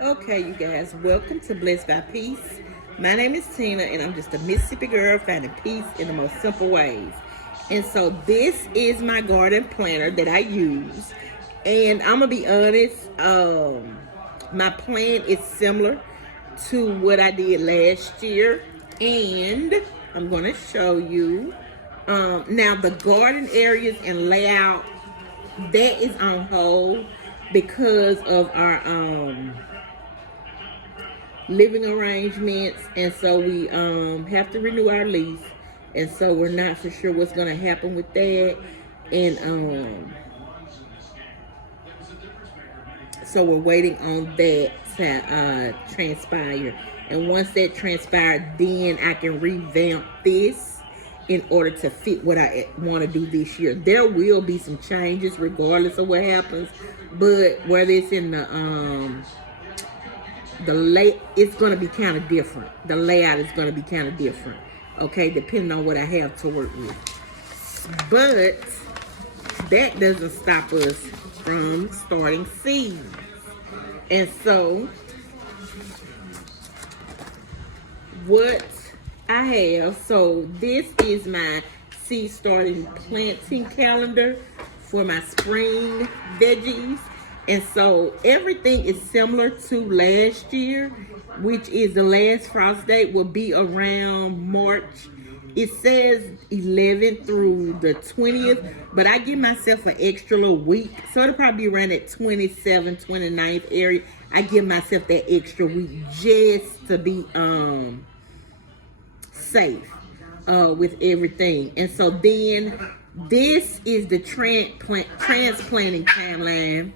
Okay, you guys, welcome to Blessed by Peace. My name is Tina, and I'm just a Mississippi girl finding peace in the most simple ways. And so, this is my garden planter that I use. And I'm gonna be honest, my plan is similar to what I did last year, and I'm gonna show you. Now, the garden areas and layout that is on hold because of our living arrangements, and so we have to renew our lease, and so we're not for sure what's going to happen with that, and so we're waiting on that to transpire, and once that transpired, then I can revamp this in order to fit what I want to do this year. There will be some changes regardless of what happens, but whether it's in it's going to be kind of different. The layout is going to be kind of different, okay, depending on what I have to work with. But that doesn't stop us from starting seeds. And so what I have, so this is my seed starting planting calendar for my spring veggies. And so everything is similar to last year, which is the last frost date will be around March. It says 11th through the 20th, but I give myself an extra little week. So it'll probably be around that 27th, 29th area. I give myself that extra week just to be safe with everything. And so then this is the transplanting timeline.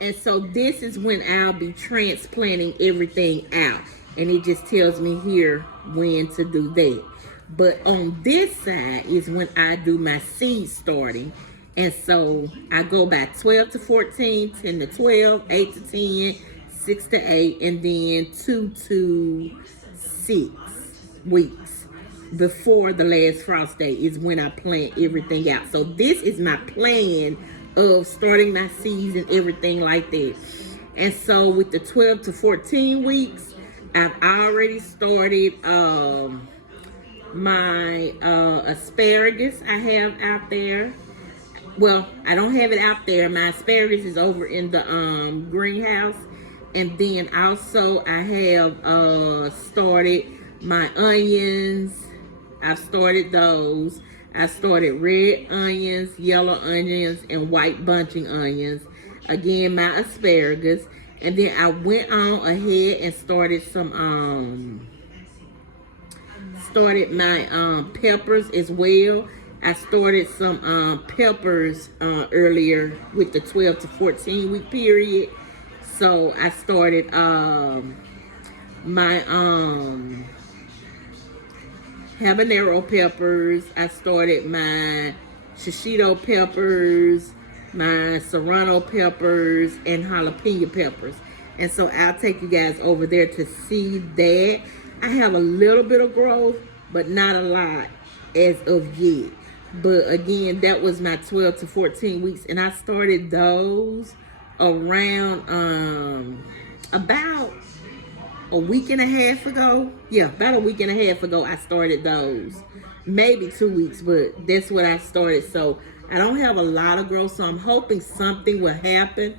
And so this is when I'll be transplanting everything out. And it just tells me here when to do that. But on this side is when I do my seed starting. And so I go by 12 to 14, 10 to 12, 8 to 10, 6 to 8, and then 2 to 6 weeks before the last frost day is when I plant everything out. So this is my plan of starting my seeds and everything like that. And so with the 12 to 14 weeks, I've already started my asparagus I have out there. Well, I don't have it out there. My asparagus is over in the greenhouse. And then also I have started my onions. I've started those. I started red onions, yellow onions, and white bunching onions. Again, my asparagus. And then I went on ahead and started my peppers as well. I started some peppers earlier with the 12 to 14 week period. So I started my habanero peppers. I started my shishito peppers, my serrano peppers, and jalapeno peppers. And so I'll take you guys over there to see that. I have a little bit of growth, but not a lot as of yet. But again, that was my 12 to 14 weeks. And I started those around about a week and a half ago. Yeah, about a week and a half ago I started those. Maybe 2 weeks, but that's what I started. So I don't have a lot of growth, so I'm hoping something will happen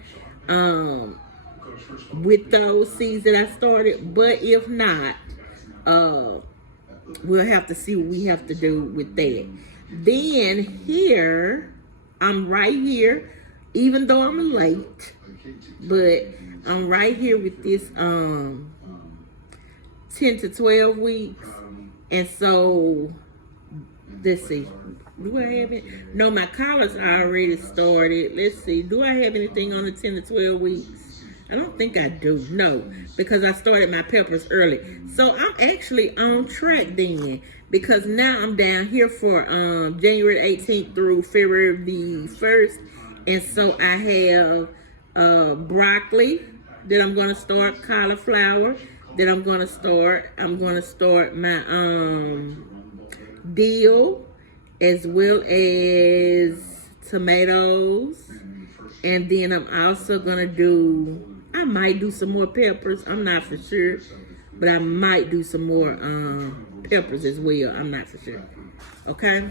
with those seeds that I started. But if not, we'll have to see what we have to do with that. Then here, I'm right here, even though I'm late, but I'm right here with this 10 to 12 weeks. And so let's see, do I have it? No, my collars already started. Let's see, do I have anything on the 10 to 12 weeks? I don't think I do. No, because I started my peppers early. So I'm actually on track then, because now I'm down here for January 18th through February the 1st. And so I have broccoli that I'm going to start, cauliflower that I'm going to start. I'm going to start my dill, as well as tomatoes. And then I'm also going to do, I I might do some more peppers. I'm not for sure, but I might do some more peppers as well. I'm not for sure. Okay.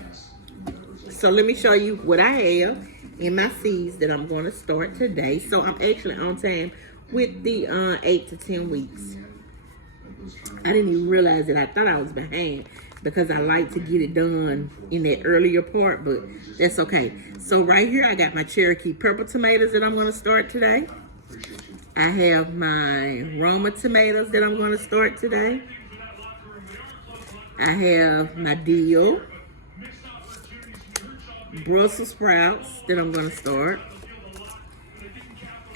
So let me show you what I have in my seeds that I'm going to start today. So I'm actually on time with the 8 to 10 weeks. I didn't even realize it. I thought I was behind because I like to get it done in that earlier part, but that's okay. So right here, I got my Cherokee purple tomatoes that I'm going to start today. I have my Roma tomatoes that I'm going to start today. I have my dill, Brussels sprouts that I'm going to start.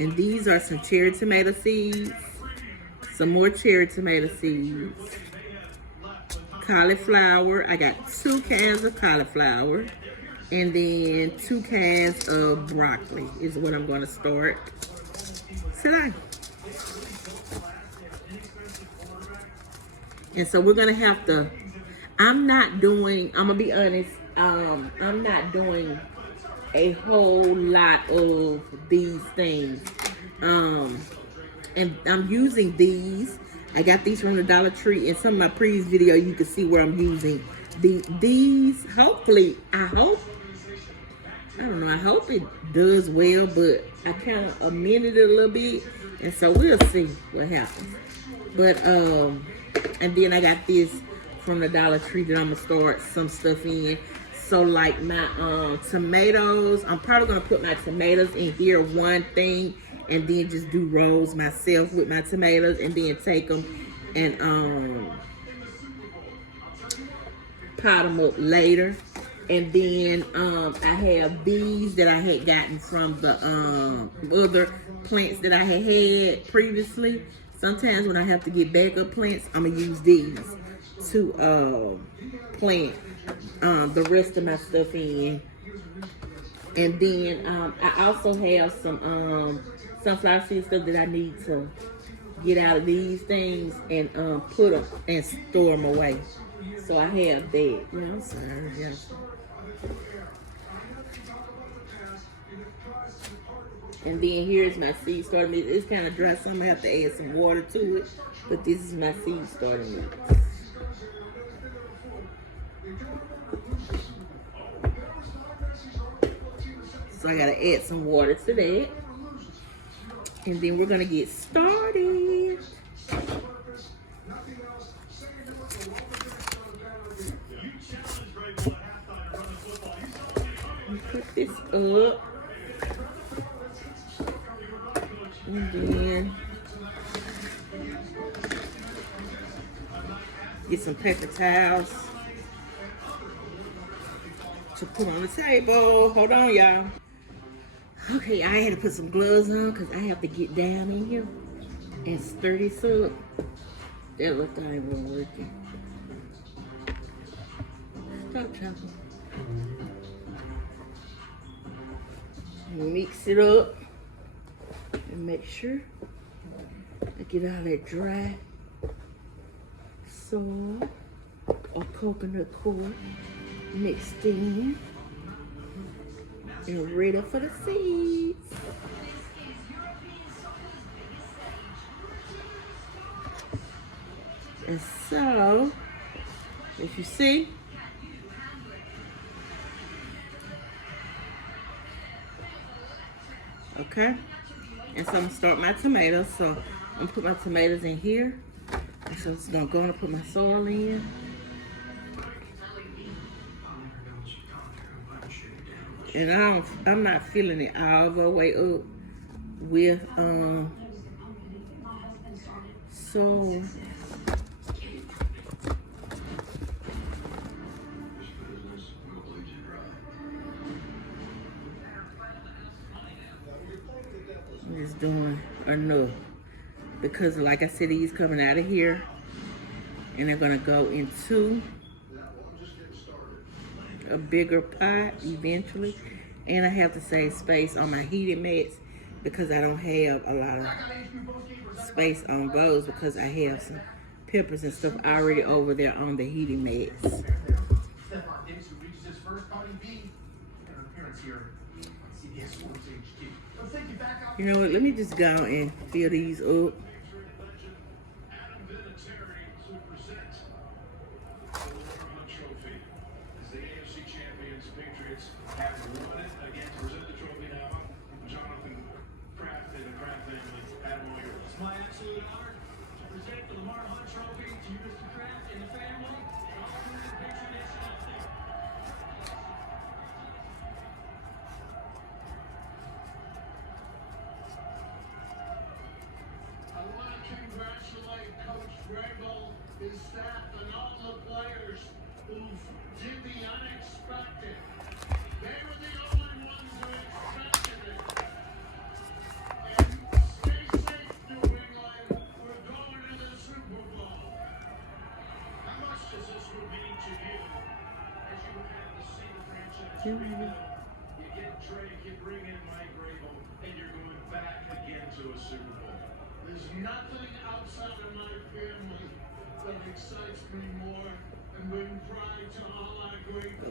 And these are some cherry tomato seeds, some more cherry tomato seeds, cauliflower. I got 2 cans of cauliflower, and then 2 cans of broccoli is what I'm going to start today. And so we're going to have to, I'm going to be honest, I'm not doing a whole lot of these things. And I'm using these. I got these from the Dollar Tree. In some of my previous video, you can see where I'm using these. Hopefully, I hope it does well, but I kind of amended it a little bit. And so we'll see what happens. But, and then I got this from the Dollar Tree that I'm going to start some stuff in. So like my tomatoes, I'm probably going to put my tomatoes in here one thing and then just do rolls myself with my tomatoes and then take them and pot them up later. And then I have these that I had gotten from the other plants that I had previously. Sometimes when I have to get backup plants, I'm going to use these to plant the rest of my stuff in. And then I also have some sunflower seed stuff that I need to get out of these things and put them and store them away. So I have that. You know, I'm sorry. Yeah. And then here's my seed starting mix. It's kind of dry, so I'm going to have to add some water to it. But this is my seed starting mix. So I got to add some water to that. And then we're going to get started. Put this up. And then get some paper towels to put on the table. Hold on, y'all. Okay, I had to put some gloves on because I have to get down in here and stir this up. That little thing wasn't working. Stop chopping. Mix it up and make sure I get all that dry soy or coconut coir mixed in and ready for the seeds. And so, as you see, okay, and so I'm gonna start my tomatoes. So I'm gonna put my tomatoes in here. And so it's gonna go and put my soil in. And I'm not feeling it all the way up with so I'm just doing enough because like I said, these coming out of here and they're gonna go into a bigger pot eventually. And I have to save space on my heated mats because I don't have a lot of space on those because I have some peppers and stuff already over there on the heating mats. You know what? Let me just go and fill these up.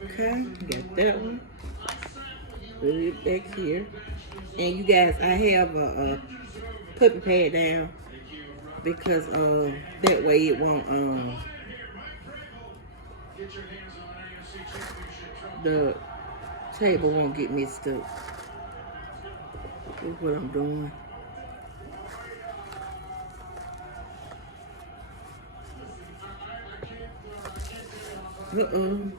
Okay, got that one. Put it back here. And you guys, I have a puppy pad down because that way it won't the table won't get mixed up. That's what I'm doing. Uh-oh.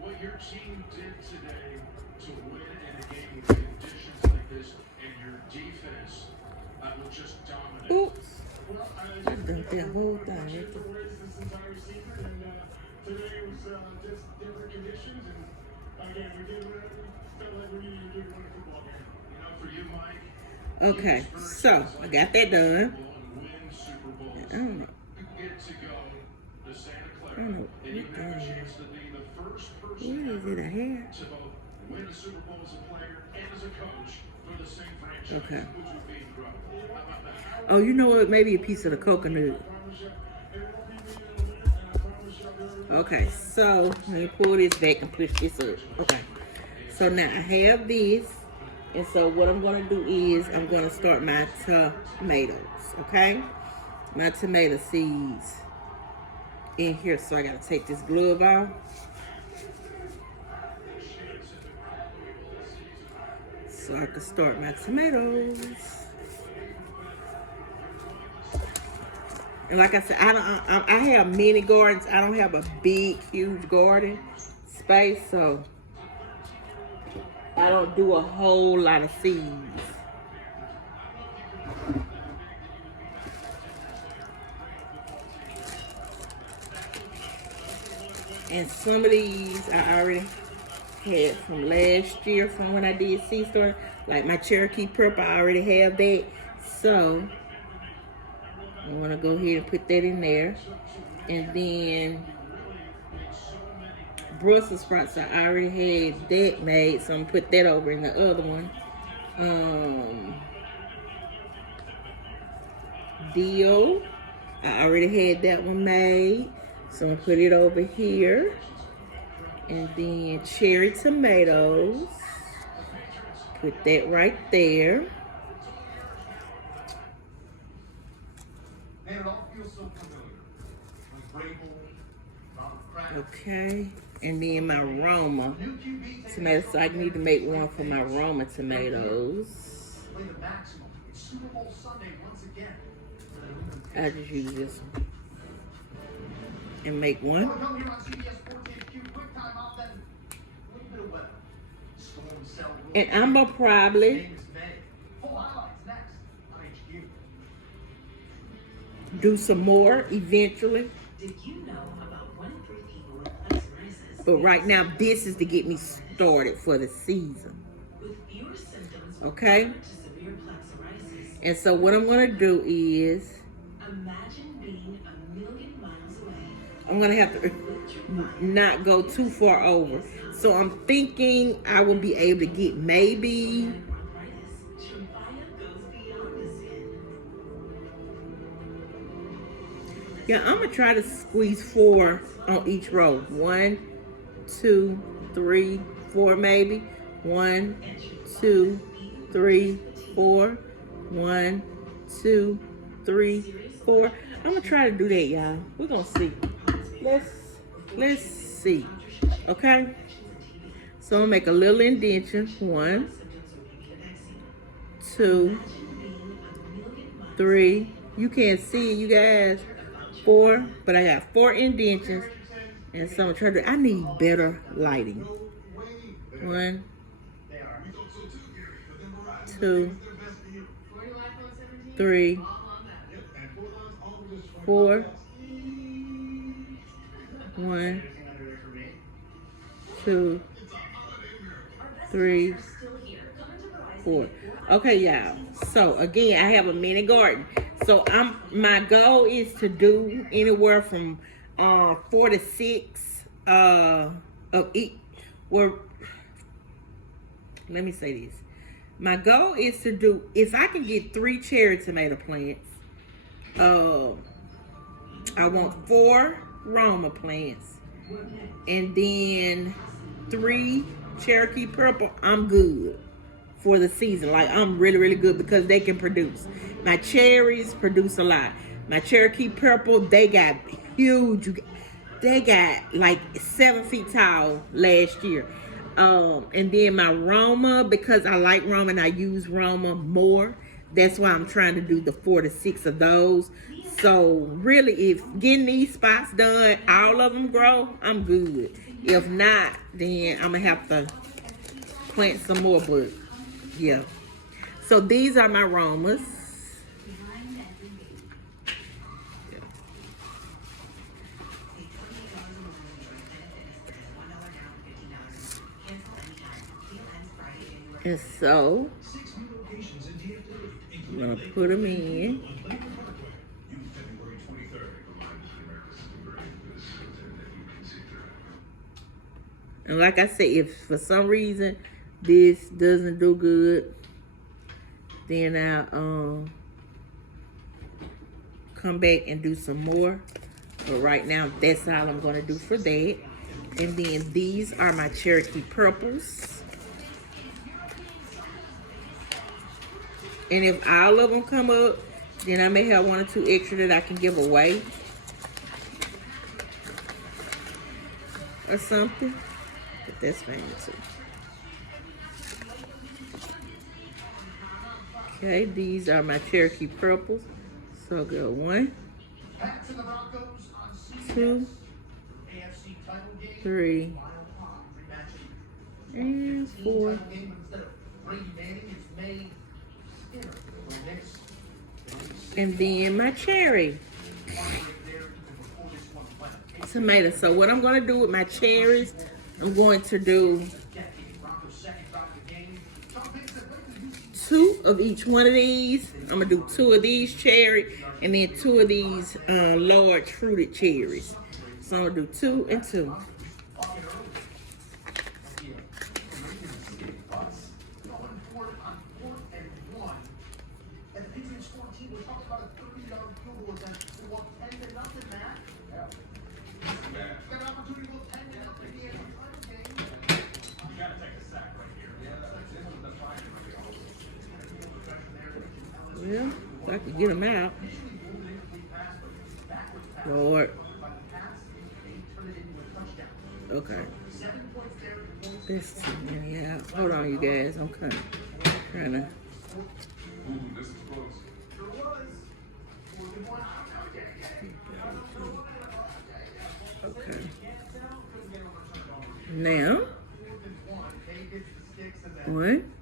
What your team did today to win in a game with conditions like this and your defense will just dominate. Oops. I dumped that whole thing. Today was just different conditions, and again, we did what we felt like we needed to do to win a football game. You know, for you, Mike. Okay, so I got that done. I don't know. Get to go to Santa Clara. I don't know. And you have a chance to be the first person Where is it? I have. to both win a Super Bowl as a player and as a coach for the same franchise, Okay. which would be incredible. How about that? Oh, you know what? Maybe a piece of the coconut. Okay, so let me pull this back and push this up. Okay, so now I have this, and so what I'm gonna do is I'm gonna start my tomatoes. Okay, my tomato seeds in here. So I gotta take this glove off. So I can start my tomatoes. And like I said, I have mini gardens. I don't have a big, huge garden space, so I don't do a whole lot of seeds. And some of these I already had from last year from when I did seed store. Like my Cherokee purple, I already have that. So I want to go ahead and put that in there. And then Brussels sprouts, I already had that made, so I'm going to put that over in the other one. Dill, I already had that one made, so I'm going to put it over here. And then cherry tomatoes, put that right there. Okay, and then my Roma tomatoes. So I need to make one for my Roma tomatoes. I just use this one and make one. And I'm gonna probably do some more eventually. But right now, this is to get me started for the season. Okay? And so what I'm going to do is, I'm going to have to not go too far over. So I'm thinking I will be able to get maybe Yeah, I'm gonna try to squeeze 4 on each row. 1, 2, 3, 4 maybe. 1, 2, 3, 4. 1, 2, 3, 4. I'm gonna try to do that, y'all. We're gonna see. Let's let's see. Okay? So I'm gonna make a little indentation. 1, 2, 3. You can't see it, you guys. 4, but I got 4 indentions. And so I'm trying to, I need better lighting. 1, 2, 3, 4. 1, 2, 3, 4. Okay, y'all. So again, I have a mini garden. So my goal is to do anywhere from 4 to 6 of each. Well, let me say this. My goal is to do, if I can get 3 cherry tomato plants, I want 4 Roma plants, and then 3 Cherokee purple. I'm good for the season. Like, I'm really, really good because they can produce. My cherries produce a lot. My Cherokee purple, they got huge. They got like 7 feet tall last year. And then my Roma, because I like Roma and I use Roma more. That's why I'm trying to do the 4 to 6 of those. So really, if getting these spots done, all of them grow, I'm good. If not, then I'm gonna have to plant some more, but yeah. So these are my Romas. And so I'm gonna put them in. And like I said, if for some reason this doesn't do good, then I'll come back and do some more. But right now, that's all I'm gonna do for that. And then these are my Cherokee purples. And if all of them come up, then I may have 1 or 2 extra that I can give away or something. But that's fine too. Okay, these are my Cherokee purples. So I'll go 1, 2, 3, and 4. And then my cherry tomato. So what I'm going to do with my cherries, I'm going to do 2 of each one of these. I'm going to do 2 of these cherry and then 2 of these large fruited cherries. So I'm going to do 2 and 2. Well, if I can get them out. Lord. Okay. That's too many out. Hold on, you guys. I'm kind of trying to. Okay. Now, 1,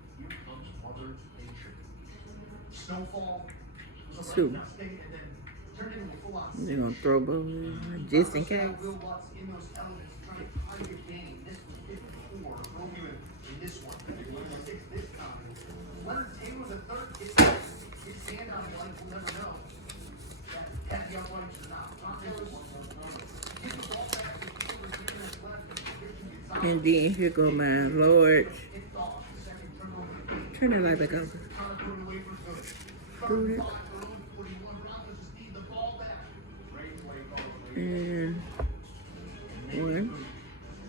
2. They're gonna throw both just in case. And then here go my Lord. Turn that light back over. And one.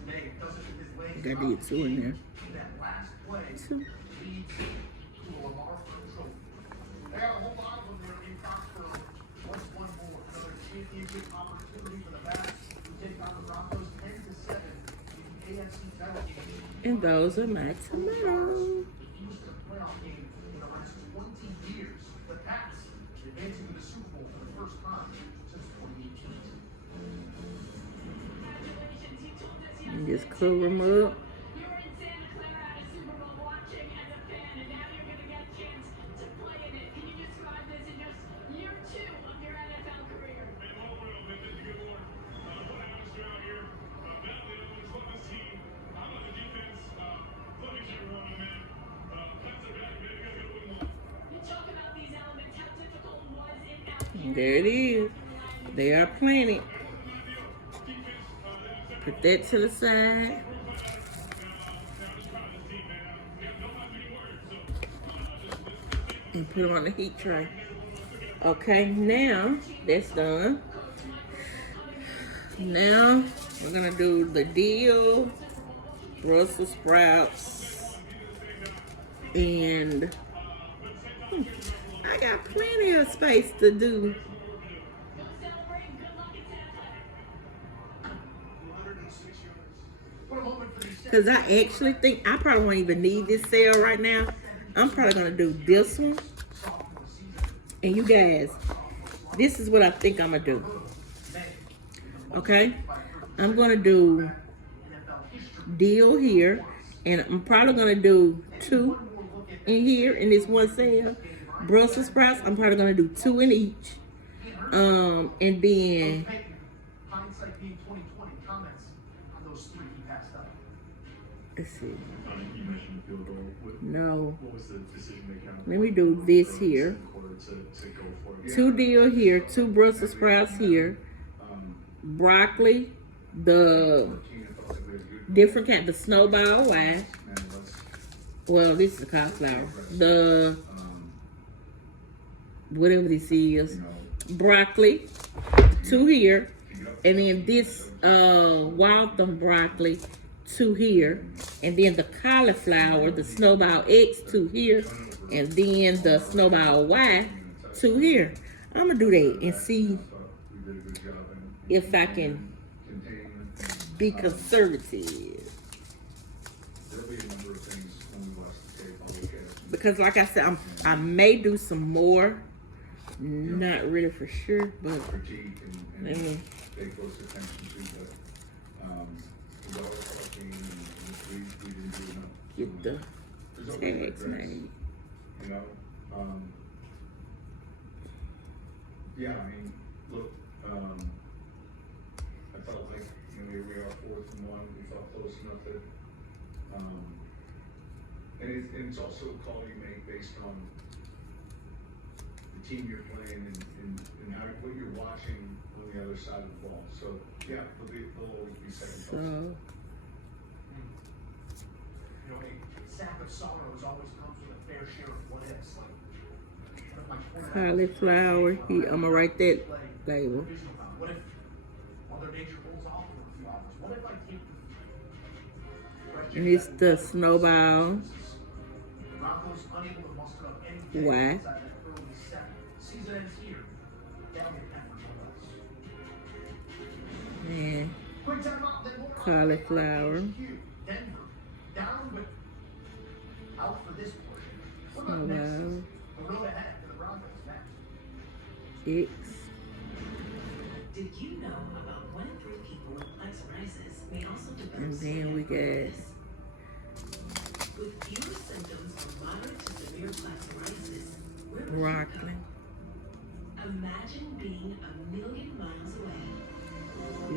I think I did two in there. Two. They got a whole lot of them there in Foxborough. What's one more? Another championship opportunity for the Bats to take on the Broncos 10-7 in the AFC title game. And those are my tomatoes. Refused a playoff game in the last 20 years. The Pats advancing to the Super Bowl for the first time since 2018. And just cover them up. And there it is. They are planted. Put that to the side. And put them on the heat tray. Okay, now that's done. Now we're gonna do the dill, Brussels sprouts, and I got plenty of space to do. Because I actually think I probably won't even need this cell right now. I'm probably going to do this one. And you guys, this is what I think I'm going to do. Okay? I'm going to do dill here. And I'm probably going to do two in here in this one cell. Brussels sprouts, I'm probably going to do two in each. And then let's see. No. Let me do this here. Two dill here, two Brussels sprouts here, broccoli, the different kind, the snowball white. Well, this is cauliflower. The whatever this is, broccoli, two here, and then this Waltham broccoli, two here, and then the cauliflower, the snowball X, two here, and then the snowball Y, two here. I'm gonna do that and see if I can be conservative. Because like I said, I may do some more. Not really for sure, but let me get the tags made. You know, yeah, I mean, look, I felt like, you know, here we are 4th and 1, we felt close enough that, and it's also a call you make based on the team you're playing and how, what you're watching on the other side of the ball. So, yeah, they'll always be second close. You know, a sack of sorrows always comes with a fair share of what ifs. Like cauliflower here. I'm gonna write that label. What if Mother Nature holds off for a few hours? What if I take and it's the snowball. Broncos unable to muster up any Why? inside that early second. Season ends here. Definitely And quick timeout, then more. cauliflower. Denver down with out for this portion. What about next Snowball. season? The road ahead for the Broncos next. X. Did you know about 1 in 3 people with plaque psoriasis may also develop And then we got with fewer symptoms of moderate to severe plaque psoriasis, we're broccoli. imagine being 1,000,000 miles away.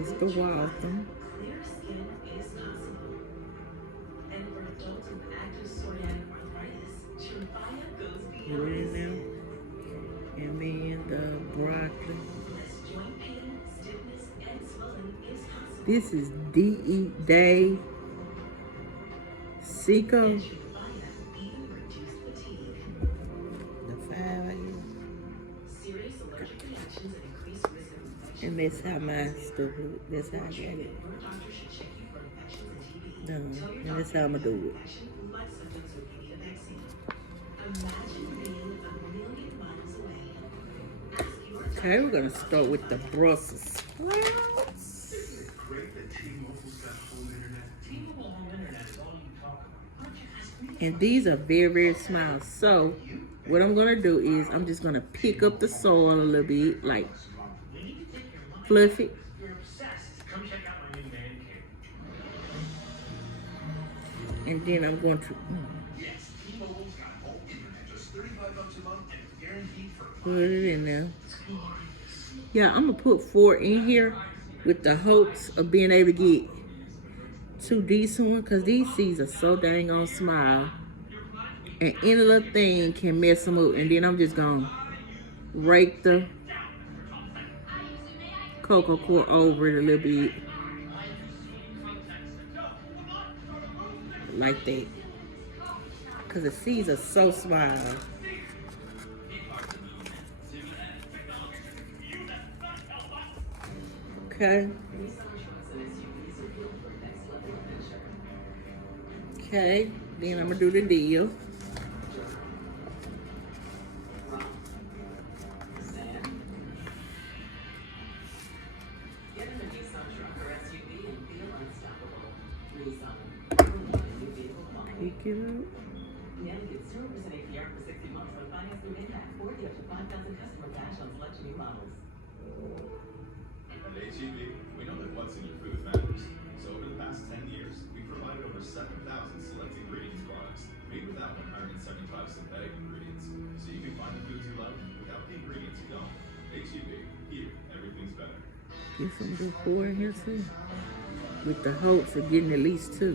It's the Waltham. Clear skin is possible. And for adults with active psoriatic arthritis, Tremfya goes Put beyond it in the there. skin. And then the broccoli. Less joint pain, stiffness, and swelling is possible. This is D.E. Day. Seco. And Tremfya even reduced fatigue. The 5 Serious allergic reactions and increased risk of infection. And And that's how mine stupid. That's how I got it. Your doctor should check you for infections and TB. Done. Tell your And that's doctor how I'ma if you have do an it. infection, flu-like symptoms, or you need a vaccine. Imagine being a million miles away. Ask your doctor. Okay, we're gonna start with the Brussels sprouts. Isn't it great that T-Mobile's got home internet? T-Mobile home internet is all you talk about. Aren't you asking me? And these are very, very small. So what I'm gonna do is I'm just gonna pick up the soil a little bit, like We need to take your money. fluff it. You're obsessed. Come check out my new man cave. And then I'm going to Yes, T-Mobile's got home internet. Just $35 a month and it's guaranteed for put it in there. Yeah, I'm gonna put 4 in here with the hopes of being able to get 2 decent ones, because these seeds are so dang on small. And any little thing can mess them up. And then I'm just gonna rake the cocoa coir over it a little bit. Like that. Because the seeds are so small. Okay. Okay. Then I'm gonna do the deal. Get in a Nissan truck or SUV and feel unstoppable. Nissan. New vehicle quality. Pick it up. Now get 0% APR for 60 months when financed through Impact or get up to 5,000 customer cash on select new models. At HEB, we know that what's in your food matters. So over the past 10 years, we've provided over 7,000 select ingredients products made without 175 synthetic ingredients. So you can find the foods you love without the ingredients you don't. HEB, here, everything's better. Get some good 4 in here too. With the hopes of getting at least 2.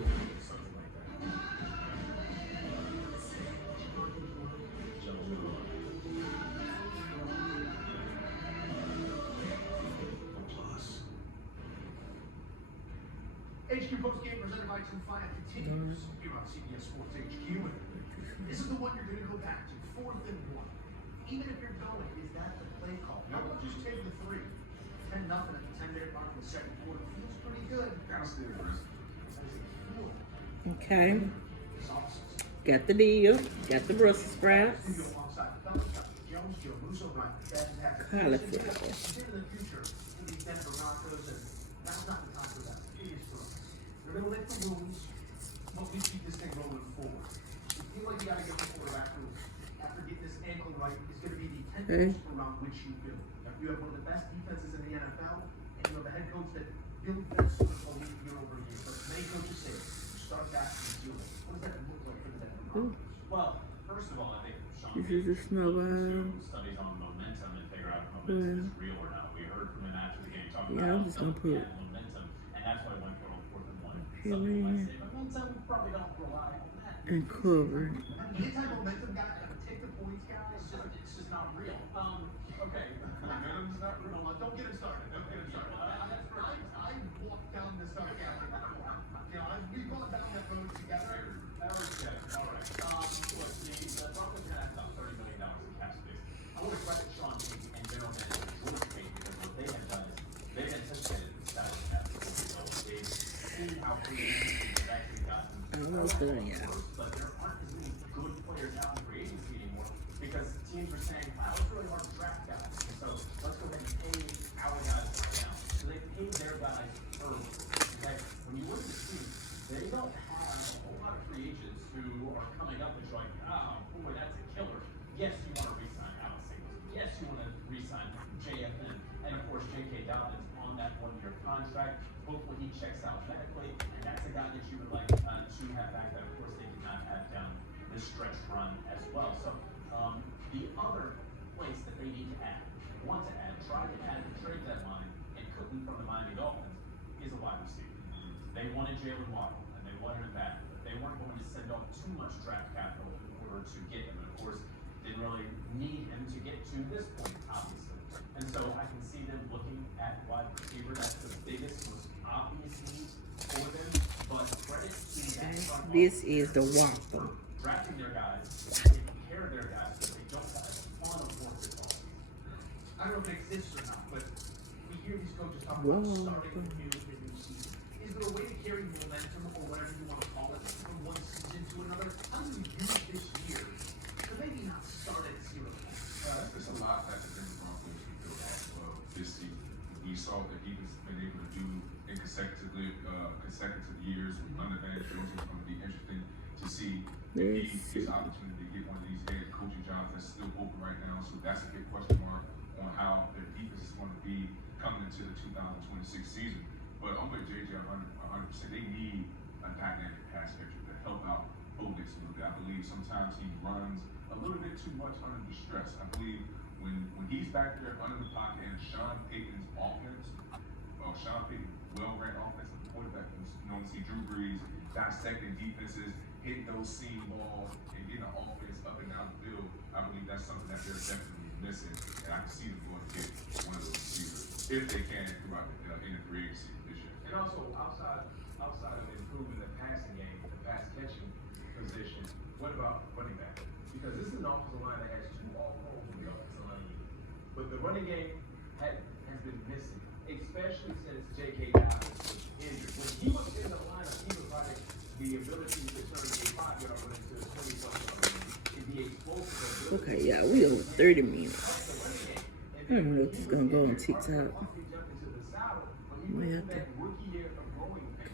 HQ postgame presented by Tufaya continues here on CBS Sports HQ. And this is the one you're going to go back to, 4th and 1. Even if you're going, is that the play call? No, just take the 3. 10-0 at the 10-minute mark in the second quarter. Feels pretty good. Gotta stay first. Okay. It's awesome. Got the deal. Got the Brussels sprouts. Alongside the fellas, Dr. Jones, Joe Musso, Ryan Beth, Patrick Cauliflower. Consider the future for these Denver Broncos, and that's not the time for that. It is for us. They're going to lick the wounds, but we keep this thing rolling forward. You feel like you got to get the quarterback who, after getting this ankle right, is going to be the 10th Okay. post around which you build. If you have one of the best defenses in the NFL, and you have a head coach that builds that Super Bowl year over year, but many coaches say, start back and do it. What does that look like for the Denver Broncos? Well, first of all, I think Sean This is a snowball. studies on momentum and figure out if momentum is real or not. We heard from him after the game talking Yeah, about I'm just gonna how put he had momentum, and that's why I went for 4th and 1. here Some people might and say momentum, probably don't rely on that. cover. The anti-momentum guy, take the points, guys. It's just not real. Okay. Momentum's not real. Don't get it started. Don't get it started. I walked down this stuff before. You know, we've gone down that road together. Okay, all right. Look, the Broncos are gonna have about $30 million in cap space. I want to credit Sean Payton and general manager George Payton because what they have done is they've anticipated the salary cap. So they've seen how creative they've actually gotten. Almost done, yeah. But there aren't as many good players out in free agency anymore because teams are saying, wow, it's really hard to draft guys. So let's go ahead and pay our guys now. So they pay their guys early. Okay? When you look at the team, they don't have a whole lot of free agents who are coming up and showing, oh, boy, that's a killer. Yes, you want to re-sign Alex Singles. Yes, you want to re-sign JFN. And of course, J.K. Dobbins on that 1-year contract. Hopefully he checks out medically, and that's a guy that you would like to have back that, of course, they did not have down this stretch run as well. So the other place that they need to add, want to add, try to add at the trade deadline, and couldn't from the Miami Dolphins, is a wide receiver. They wanted Jalen Waddle, and they wanted him back, but they weren't going to send off too much draft capital in order to get him. And of course, didn't really need him to get to this point, obviously. And so I can see them looking at wide receiver. That's the biggest, most obvious need for them. But credit to that front This is the Whopper. drafting their guys, taking care of their guys, because they don't have a ton of work this offseason. I don't know if it exists or not, but we hear these coaches talk Wow. about starting a new season. Is there a way to carry momentum or whatever you want to call it from one season to another? How do you use this year to maybe not start at 0 points? There's a lot that the Denver Broncos can build off of this season. We saw that he has been able to do in consecutive years under Van Jones. It's going to be interesting to see if he gets opportunity to get one of these head coaching jobs that's still open right now. So that's a big question mark on how their defense is going to be coming into the 2026 season. But I'm with JJ 100%. They need a dynamic pass catcher to help out Bo Nix a little bit. I believe sometimes he runs a little bit too much under the stress. I believe when he's back there under the pocket and Sean Payton's offense, Sean Payton well-ran offensive quarterback, you know, see Drew Brees dissecting defenses, hitting those seam balls, and getting the offense up and down the field. I believe that's something that they're definitely missing, and I can see them going to get one of those receivers if they can throughout in the free agency this year. And also, outside of improving the passing game, the pass catching position, what about running back? Because this is an offensive line that has 2 all-pros in the offensive line. But the running game has been missing, especially since J.K. Dobbins was injured. When he was in the lineup, he provided the ability to turn a 5-yard run into a 20-something run and be explosive. Okay, yeah, we over 30 minutes. I don't know if it's gonna go on TikTok. We have to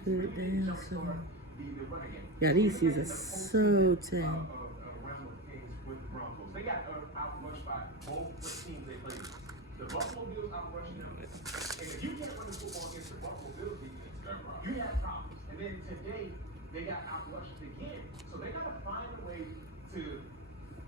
put it down some. Yeah, these seasons are so tame. They got outrushed by both the teams they played. The Buffalo Bills outrushed them. And if you can't run the football against the Buffalo Bills defense, you have problems. And then today, they got outrushed again. So they got to find a way to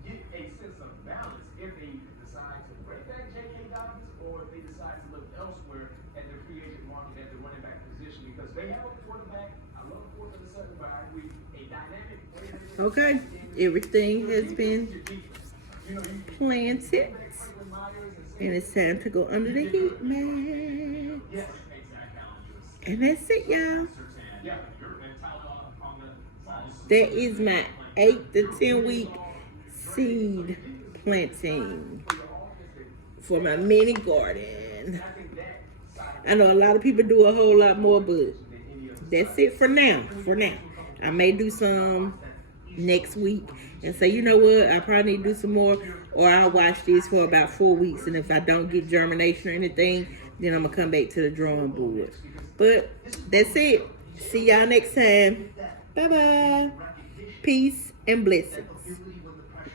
get a sense of balance if they decide to break back J.K. Dobbins or if they decide to look elsewhere at their free agent market at the running back position, because they have a quarterback. I love Courtland Sutton, but I agree, a dynamic player. Okay, everything has been planted, and it's time to go under the heat, man. And that's it, y'all. That is my 8 to 10 week seed planting for my mini garden. I know a lot of people do a whole lot more, but that's it for now. I may do some next week and say, you know what, I probably need to do some more, or I'll watch this for about 4 weeks, and if I don't get germination or anything, then I'm gonna come back to the drawing board. But that's it. See y'all next time. Bye bye. Peace and blessings.